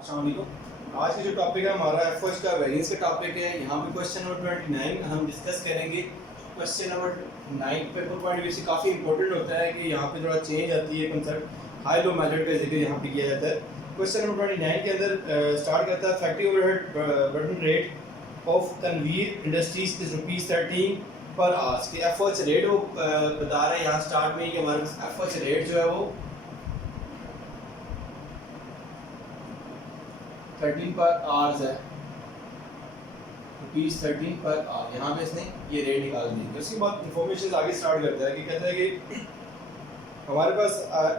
अस्सलाम वालेकुम। आज का जो टॉपिक है हमारा एफओएच का वेरिएंस का टॉपिक है। यहाँ पे क्वेश्चन नंबर 29 हम डिस्कस करेंगे। Question number 9 paper point view से काफ़ी इंपॉर्टेंट होता है कि यहाँ पे थोड़ा चेंज आती है कंसेप्ट हाई लो मेथड का जिक्र यहाँ पे किया जाता है। क्वेश्चन नंबर 29 के अंदर स्टार्ट करता है factory overhead burden rate of Tanveer industries is ₹13 per hours के एफओएच रेट वो बता रहे हैं यहाँ स्टार्ट में कि हमारे पास एफओएच रेट जो है वो 13 पर आवर्स है, ₹13 पर आवर। यहाँ पे इसने ये रेट निकाल दी। उसके बाद इंफॉर्मेशन आगे स्टार्ट करता है कि कहता है कि हमारे पास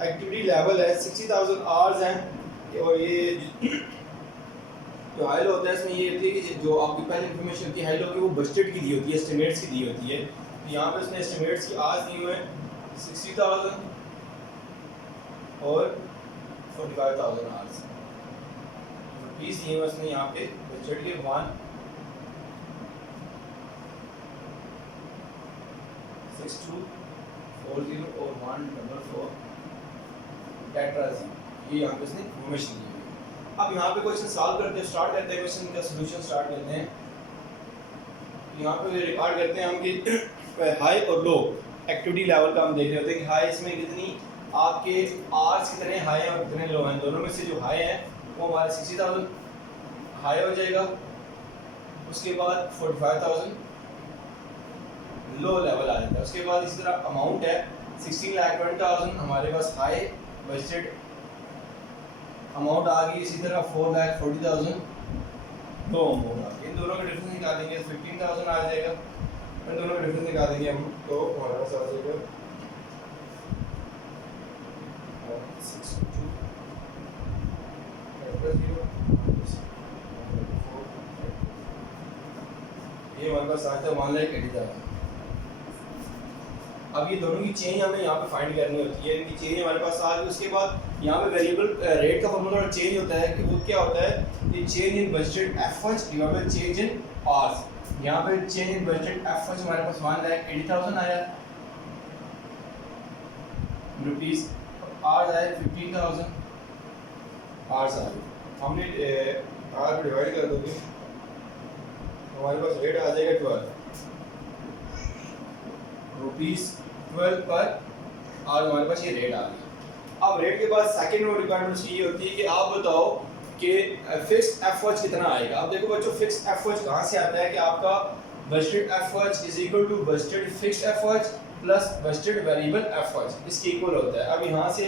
एक्टिविटी लेवल है 60,000 आवर्स हैं और ये जो हाई लो होता है इसमें ये होती है कि जो आपकी पहले इन्फॉर्मेशन होती है हाई लो की वो बजटेड की दी होती है, एस्टिमेट्स की दी होती है। तो यहाँ पे इसने एस्टिमेट्स की आवर्स दी हुए हैं 60,000 और 45,000 आवर्स फीस दिए हुए उसने यहाँ पे बजट के 16240 और 144 टेट्राजी, ये यहाँ पे इसने इन्फॉर्मेशन दी हुई है। अब यहाँ पे क्वेश्चन सॉल्व करते हैं, स्टार्ट करते हैं क्वेश्चन का सॉल्यूशन स्टार्ट करते हैं। यहाँ पे रिकॉर्ड करते हैं हम कि हाई और लो एक्टिविटी लेवल का हम देख रहे होते हैं कि हाई इसमें कितनी आपके आवर्स कितने हाई हैं और कितने लो हैं। दोनों में से जो हाई हैं वो हमारे 60,000 हाई हो जाएगा, उसके बाद 45,000 लो लेवल आ जाता है। उसके बाद इसी तरह अमाउंट है 16,20,000 हमारे पास हाई बजटेड अमाउंट आ गई। इसी तरह 4,40,000 लो अमाउंट आ गई। इन दोनों का डिफरेंस निकालेंगे 15,000 आ जाएगा। इन दोनों का डिफरेंस निकालेंगे हम तो हमारे पास आ जाएगा 62 ये हमारे पास आता है 1,80,000। अब ये दोनों की चेंज हमें यहाँ पे फाइंड करनी होती है। इनकी चेंज हमारे पास आ गई। उसके बाद यहाँ पे वेरिएबल रेट का फॉर्मूला चेंज होता है कि वो क्या होता है, ये change in budgeted FH divided by change in hours. यहाँ पे चेंज इन बजटेड एफएच हमारे पास 1,80,000 आया रुपीस, आवर्स आए 15,000 आवर्स आ गए। हमने आवर डिवाइड कर दोगे हमारे पास रेट आ जाएगा 12 रुपीस 12 पर और हमारे पास ये रेट आ गई। अब रेट के बाद सेकंड रिक्वायरमेंट्स ये होती है कि आप बताओ कि फिक्स्ड एफएच कितना आएगा। अब देखो बच्चों फिक्स्ड एफएच कहाँ से आता है कि आपका budgeted FH is equal to budgeted fixed FH plus budgeted variable FH, इसके इक्वल होता है। अब यहाँ से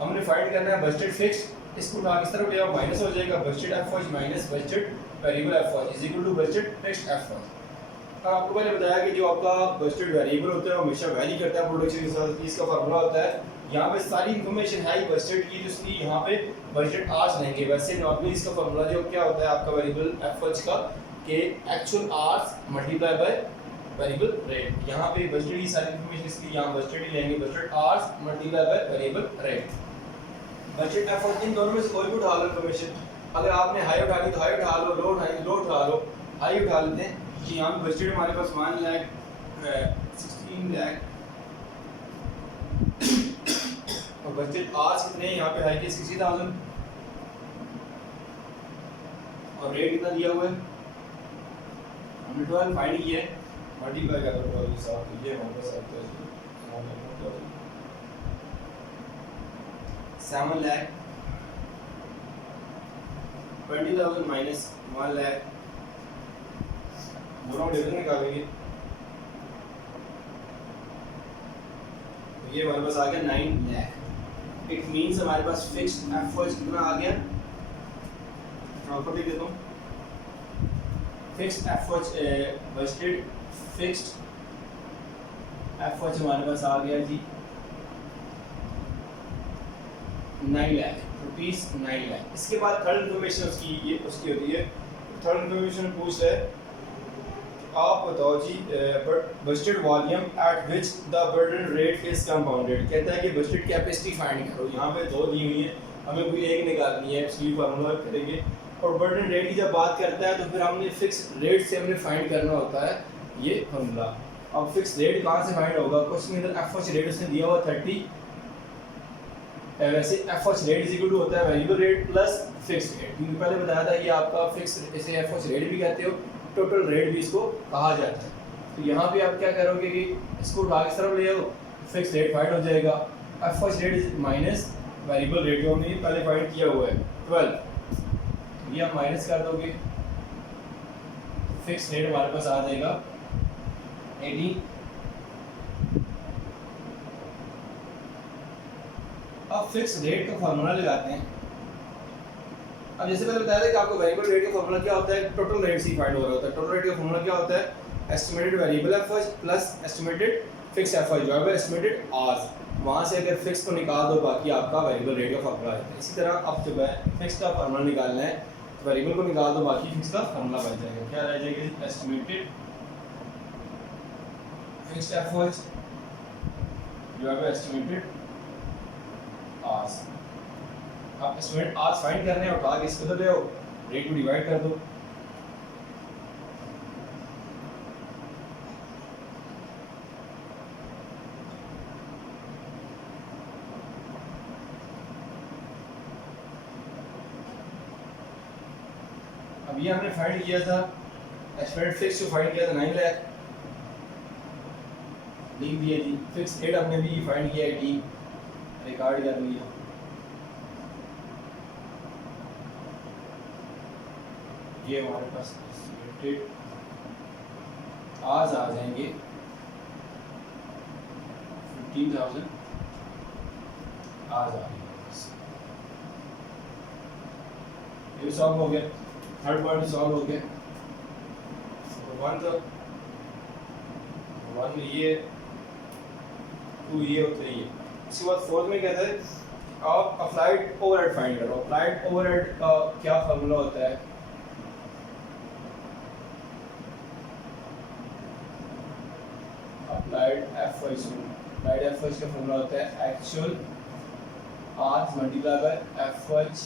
हमने फाइंड करना है बजटेड फिक्स्ड, इसको उठा किस तरफ ले आओ माइनस हो जाएगा budgeted FH minus budgeted variable FH is equal to budgeted fixed FH. आपको मैंने बताया कि जो आपका बजटेड वेरिएबल होता है वो हमेशा वैरी करता है प्रोडक्शन के साथ। इसका फार्मूला होता है यहाँ पे सारी इन्फॉर्मेशन है बजटेड की, तो इसलिए यहाँ पे बजटेड आवर्स लेंगे। वैसे नॉर्मली इसका फार्मूला जो क्या होता है आपका वेरिएबल एफएच का कि actual hours multiply by variable rate. यहाँ पे बजटेड की सारी इन्फॉर्मेशन इसलिए यहाँ बजटेड ही लेंगे, budgeted hours multiply by variable rate. Budgeted FH इन दोनों में से कोई भी उठा लो इन्फॉर्मेशन। अगर आपने हाई उठानी तो हाई उठा लो, लो उठानी लो उठा लो, हाई उठा लेते हैं कि यहाँ पे बजटेड हमारे पास 1,16 लाख और बजटेड आवर्स कितने हैं यहाँ पे हाई के 60,000 और रेट कितना दिया हुआ है हमने 12 फाइंड किया है, मल्टीप्लाई कर दो 12 के साथ, तो ये हमारे पास आता है 7,20,000 माइनस 1 लाख, दोनों डिवीजन निकालेंगे तो ये हमारे पास आ गया 9 लाख। इट मींस हमारे पास फिक्स्ड एफएच कितना आ गया, प्रॉपर लिख देता हूँ। Fixed FH budgeted fixed FH हमारे पास आ गया जी 9 लाख रुपीस 9 लाख। इसके बाद थर्ड इन्फॉर्मेशन उसकी ये उसकी होती है। थर्ड इन्फॉर्मेशन पूछ है आप बताओ जी budgeted volume at which the burden rate is compounded. कहता है कि बजटेड कैपेसिटी फाइंड करो। यहाँ पे दो दी हुई है, हमें कोई एक निकालनी है, इसलिए फार्मूला करेंगे। और बर्डन रेट की जब बात करता है तो फिर हमने फिक्स रेट से हमने फाइंड करना होता है ये फार्मूला। अब फिक्स रेट कहाँ से फाइंड होगा, क्वेश्चन के अंदर एफएच रेट उसने दिया हुआ 30 वैसे FH rate is equal to होता है variable rate plus fixed rate, क्योंकि पहले बताया था ये आपका फिक्स, इसे एफएच रेट भी कहते हो, टोटल रेट भी इसको कहा जाता है। तो यहाँ पे आप क्या करोगे कि इसको उठा के तरफ ले आओ, फिक्स रेट फाइंड हो जाएगा, FH rate is minus variable rate जो हमने पहले फाइंड किया हुआ है 12, ये आप माइनस कर दोगे, फिक्स रेट हमारे पास आ जाएगा 18। अब फिक्स रेट का फार्मूला लगाते हैं। अब जैसे मैंने बताया था कि आपको वेरिएबल रेट का फार्मूला क्या होता है, टोटल रेट से फाइंड हो रहा होता है। टोटल रेट का फार्मूला क्या होता है, estimated variable FH plus estimated fix FH जो है एस्टिमेटेड आवर्स, वहां से अगर फिक्स को निकाल दो बाकी आपका वेरिएबल रेट का फार्मूला है। इसी तरह अब जब है फिक्स का फार्मूला निकालना है तो वेरिएबल को निकाल दो बाकी फिक्स का फार्मूला बन जाएगा। क्या रह जाएगा, एस्टिमेटेड फिक्स एफएच जो है एस्टिमेटेड आवर्स। आप एस्टिमेटेड आवर्स फाइंड करने हैं, उठा के इसको तो ले आओ, रेट को डिवाइड कर दो। अब ये हमने फाइंड किया था, एस्टिमेटेड फिक्स जो फाइंड किया था 9 लाख, लिख दिया जी। फिक्स रेट हमने भी फाइंड किया 18, रिकॉर्ड कर लिया। ये हमारे पास एस्टिमेटेड आज आ जाएंगे 15,000 आज आ गए। ये सॉल्व हो गया, थर्ड पार्ट सॉल्व हो गया। वन तो वन ये, टू ये और थ्री ये। इसके बाद फोर्थ में कहता है आप अप्लाइड ओवरहेड फाइंड करो। अप्लाइड ओवरहेड का क्या फार्मूला होता है, अप्लाइड एफएच, अप्लाइड एफएच का फार्मूला होता है actual hours multiply bye FH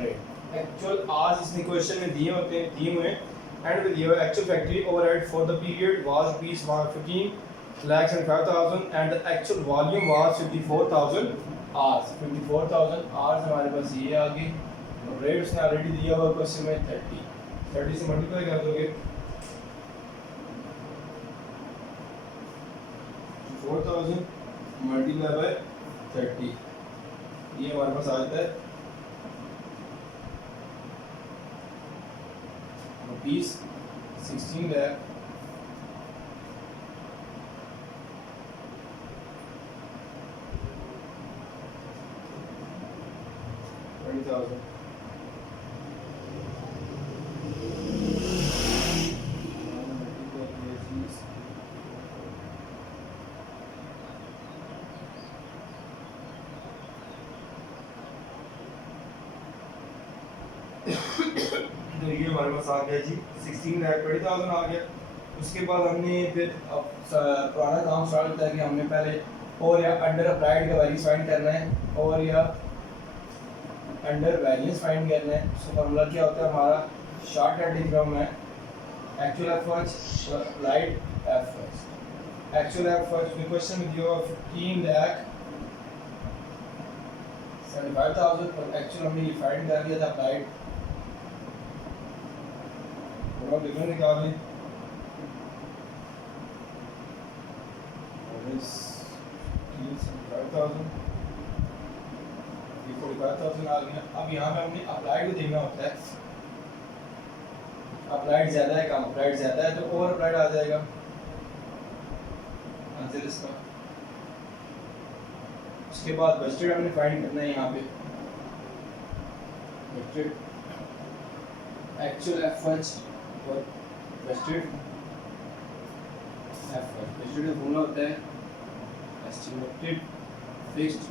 rate. Actual hours इसने क्वेश्चन में दिए होते हैं, दिए हुए हैं एंड में दिया हुआ है actual factory overhead for the period was rupees 15 lakhs and 5,000 and the actual volume was 54,000 hours। 54,000 hours हमारे पास ये आ गई, और रेट उसने ऑलरेडी दिया हुआ क्वेश्चन में 30 से मल्टीप्लाई कर दोगे 4,000 मल्टीप्लाई बाय 30, ये हमारे पास आ जाता है रुपीस 16 लाख 20,000। तो ये हमारे पास आ गया जी 16 लाख 20,000 आ गया। उसके बाद हमने फिर पुराना काम स्टार्ट किया कि हमने पहले और या अंडर अप्लाइड का वैल्यूज फाइंड करना है और या अंडर वैल्यूज फाइंड करना है। उसका फॉर्मूला क्या होता है हमारा, शॉर्टकट लिख रहा हूँ मैं, actual FH applied FH. Actual FH में क्वेश्चन में दिया 15 लाख 75,000 और एक्चुअल हमने ये फाइंड कर लिया था अप्लाइड, और डिफरेंस निकाल लें 45,000 आ गया। अब यहाँ पे हमने अप्लाइड को देखना होता है, अप्लाइड ज़्यादा है कम, अप्लाइड ज़्यादा है तो ओवर अप्लाइड आ जाएगा आंसर इसका। उसके बाद बजटेड हमने फाइंड करना है यहाँ पे, बजटेड एक्चुअल एफएच और बजटेड एफएच। बजटेड का फॉर्मूला होता है estimated fixed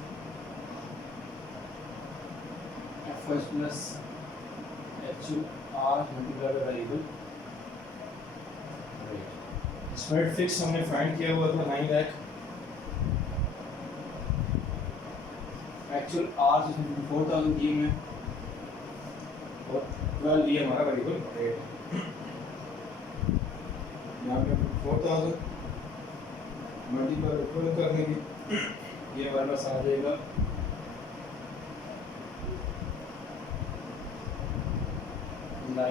FH plus actual r multiply by variable rate. Estimated fix हमने फाइंड किया हुआ था 9 लाख, एक्चुअल आर 54,000 दिए में और 12 दिया हमारा वेरिएबल रेट। यहाँ पे 4,000 मल्टीप्लाई कर देंगे ये हमारे पास आ जाएगा 9 लाख।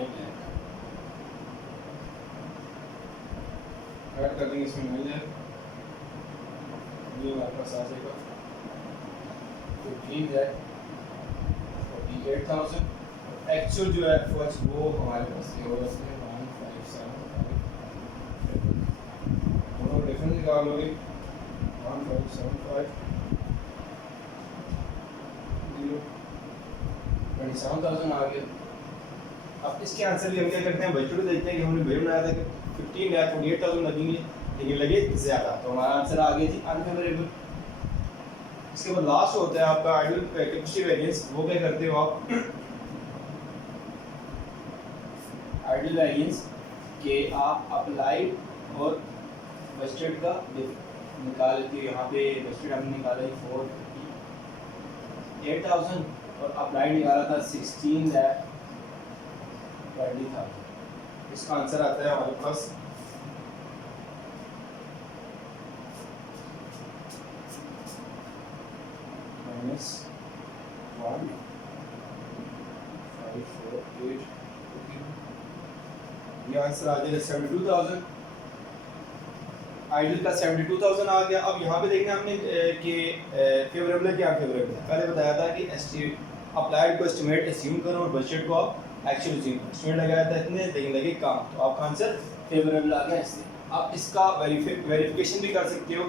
ऐड कर देंगे इसमें 9 लाख, ये हमारे पास आ जाएगा 15 लाख 48,000। एक्चुअल जो है फर्स्ट वो हमारे पास ये होगा 1575, दोनों डिफरेंस निकाल लोगे 1575 27,000 आ गया। अब इसके आंसर भी हम क्या करते हैं, बजट देखते हैं कि हमने बजट बनाया था कि 15,48,000 लगेंगे, लेकिन लगे ज़्यादा, तो हमारा आंसर आ गया थी अनफेवरेबल। इसके बाद लास्ट होता है आपका आइडियल कैपेसिटी वेरिएंस। वो क्या करते हो आप, आइडियल वेरिएंस के आप अप्लाइड और बजटेड का निकाल लेते हो। यहाँ पे बजटेड हमने निकाला है 48,000 और अप्लाइड निकाला था 16,20,000। इसका आंसर आता है हमारे पास -1,548। ये आंसर आ जाएगा 72,000। आइडियल का 72,000 आ गया। अब यहाँ पे देखना हमने कि फेवरेबल है क्या अनफेवरेबल है। पहले बताया था कि अप्लाइड को एस्टिमेट अस्यूम करो और बजट को आप एक्चुअल एस्टिमेट लगाया था इतने, लेकिन लगे कम, तो आपका आंसर फेवरेबल आ गया इससे। आप इसका वेरिफिकेशन भी कर सकते हो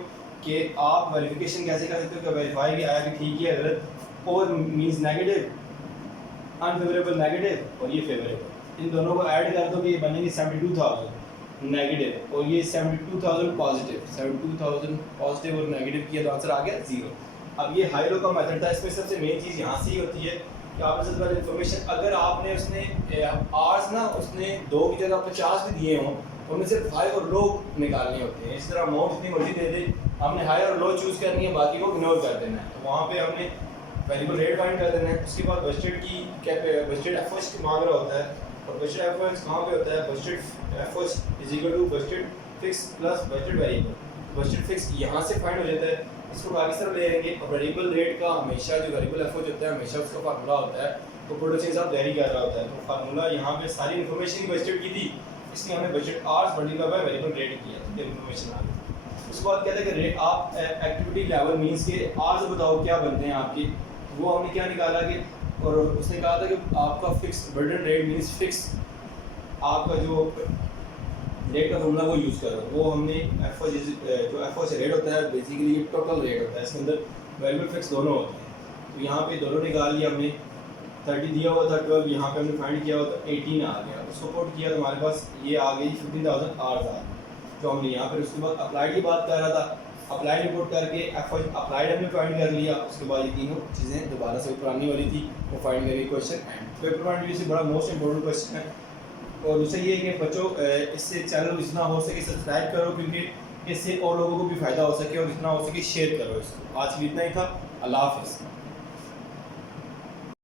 कि आप वेरिफिकेशन कैसे कर सकते हो कि वेरीफाई भी आया कि ठीक है गलत, और मींस नेगेटिव, अनफेवरेबल नेगेटिव और ये फेवरेबल, इन दोनों को ऐड कर दो कि ये बनेंगे 72,000 नेगेटिव और ये 72,000 पॉजिटिव। 72,000 पॉजिटिव और नेगेटिव किया तो आंसर आ गया 0। अब ये हाई लो का मेथड था, इसमें सबसे मेन चीज़ यहाँ से ही होती है कि आपने सबसे पहले इन्फॉर्मेशन, अगर आपने उसने आर्स ना उसने 2 की जगह 50 भी दिए हों, उनमें सिर्फ हाई और लो निकालने होते हैं। इस तरह अमाउंट जितनी मर्जी दे दे, हमने हाई और लो चूज़ करनी है, बाकी को इग्नोर कर देना है। तो वहाँ पे हमने वेरिएबल रेट फाइंड कर देना है। उसके बाद बजटेड की बजटेड एफर्ट्स की मांग रहा होता है, और बजटेड एफर्ट्स कहाँ पे होता है, budgeted efforts is equal to budgeted fix plus budgeted variable. Budgeted fix यहाँ से फाइंड हो जाता है, इसको आगे तरफ ले जाएंगे। और वेरिएबल रेट का हमेशा जो वेरिएबल एफर्ट होता है हमेशा उसका फार्मूला होता है, तो प्रोडक्शन के साथ वेरी कर रहा होता है। तो फार्मूला यहाँ पे सारी इन्फॉर्मेशन बजटेड की थी, इसलिए हमने budget hours multiply by variable rate किया, तो इन्फॉर्मेशन आ गई। उसके बाद कहते हैं कि रेट आप एक्टिविटी लेवल मींस के आवर्स बताओ क्या बनते हैं आपके, वो हमने क्या निकाला कि, और उसने कहा था कि आपका fix burden rate means fix आपका जो रेट का फॉर्मूला वो यूज़ करो। वो हमने जो एफओ रेट होता है बेसिकली ये टोटल रेट होता है, इसके अंदर वेरिएबल फिक्स दोनों होते हैं। तो यहाँ पे दोनों निकाल लिया हमने, 30 दिया हुआ था 12, यहाँ पे हमने फाइंड किया हुआ था 18 आ गया। उसको पुट किया तो हमारे पास ये आ गई 15,000 आवर्स आ गई। तो हमने यहाँ पर उसके बाद अप्लाइड की बात कर रहा था, अप्लाइड रिपोर्ट करके अप्लाइड हमने फाइंड कर लिया। उसके बाद ये तीनों चीज़ें दोबारा से पुरानी वाली थी वो फाइंड करेंगे question and. Paper point view से बड़ा मोस्ट इंपॉर्टेंट क्वेश्चन है। और दूसरा ये है कि बच्चों इससे चैनल जितना हो सके सब्सक्राइब करो, क्योंकि इससे और लोगों को भी फ़ायदा हो सके, और जितना हो सके शेयर करो इसको। आज के लिए इतना ही था। अल्लाह हाफ़िज़।